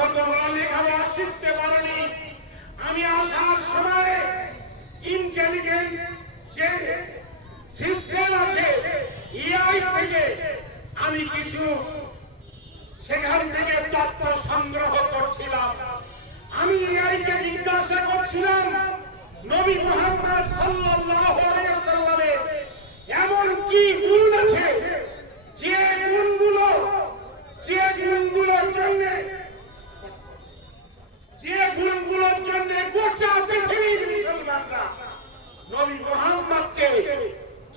দেখো তোমরা লেখাপড়া শিখতে পারোনি, আমি আসার সময় ইন্টেলিজেন্স যে সিস্টেম আছে এআই থেকে আমি কিছু সেখান থেকে তথ্য সংগ্রহ করছিলাম। আমি এআইকে জিজ্ঞাসা করছিলাম নবী মুহাম্মদ সাল্লাল্লাহু আলাইহি ওয়াসাল্লামের এমন কি গুণ আছে যে গুণগুলোর জন্য গোটা পৃথিবীর মুসলমানরা নবী মুহাম্মদকে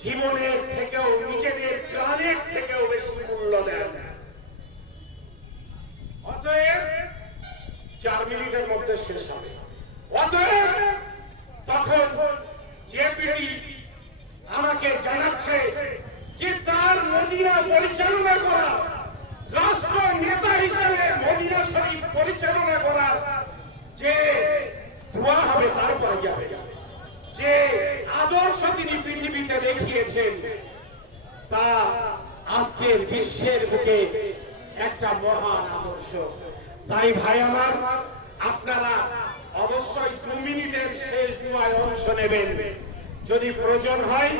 জীবনের থেকেও নিজেদের প্রাণের থেকেও বেশি মূল্য দেন। অতএব 4 মিনিটের মধ্যে শেষ হবে। অতএব তখন জেপিটি আমাকে জানাচ্ছে যে তার মদিনা পরিচালনা করা, রাষ্ট্র নেতা হিসেবে মদিনা শরীফ পরিচালনা করার যে দোয়া হবে তারপরে যাবে, যে আদর্শ তিনি পৃথিবীতে দেখিয়েছেন তা আজকের বিশ্বের বুকে একটা মহান আদর্শ। তাই ভাই আমার, আপনারা অবশ্যই 2 মিনিটের শেষ দোয়ায় অংশ নেবেন। যদি প্রয়োজন হয়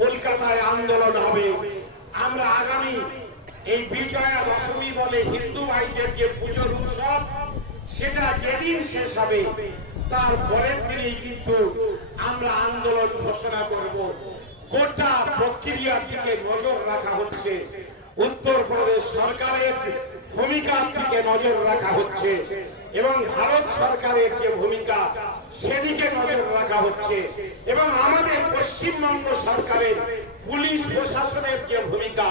কলকাতায় আন্দোলন হবে। আমরা আগামী এই বিজয়া দশমী বলে হিন্দু ভাইদের যে পুজোর উৎসব, সেটা যেদিন শেষ হবে তার পরের দিনেই কিন্তু আমরা আন্দোলন ঘোষণা করব। গোটা প্রক্রিয়ার দিকে নজর রাখা হচ্ছে, উত্তরপ্রদেশ সরকারের ভূমিকার দিকে নজর রাখা হচ্ছে এবং ভারত সরকারের যে ভূমিকা সেদিকে নজর রাখা হচ্ছে এবং আমাদের পশ্চিমবঙ্গ সরকারের পুলিশ প্রশাসনের যে ভূমিকা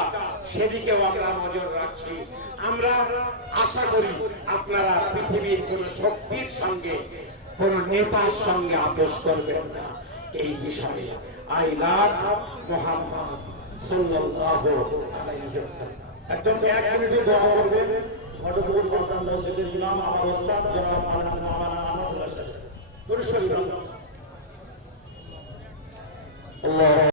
সেদিকেও আমরা নজর রাখছি। আমরা আশা করি আপনারা পৃথিবীর কোন শক্তির সঙ্গে, কোন নেতার সঙ্গে আপোষ করবেন না। এই বিষয়ে আই লাভ মুহাম্মদ সাল্লাল্লাহু আলাইহি ওয়াসাল্লাম। একদম 1 মিনিটে দোয়া করবেন। মডুপুর কনফারেন্স সেক্রেটারি ইমাম আমার ওস্তাদ জনাব মাওলানা আহমদুল্লাহ সাহেব।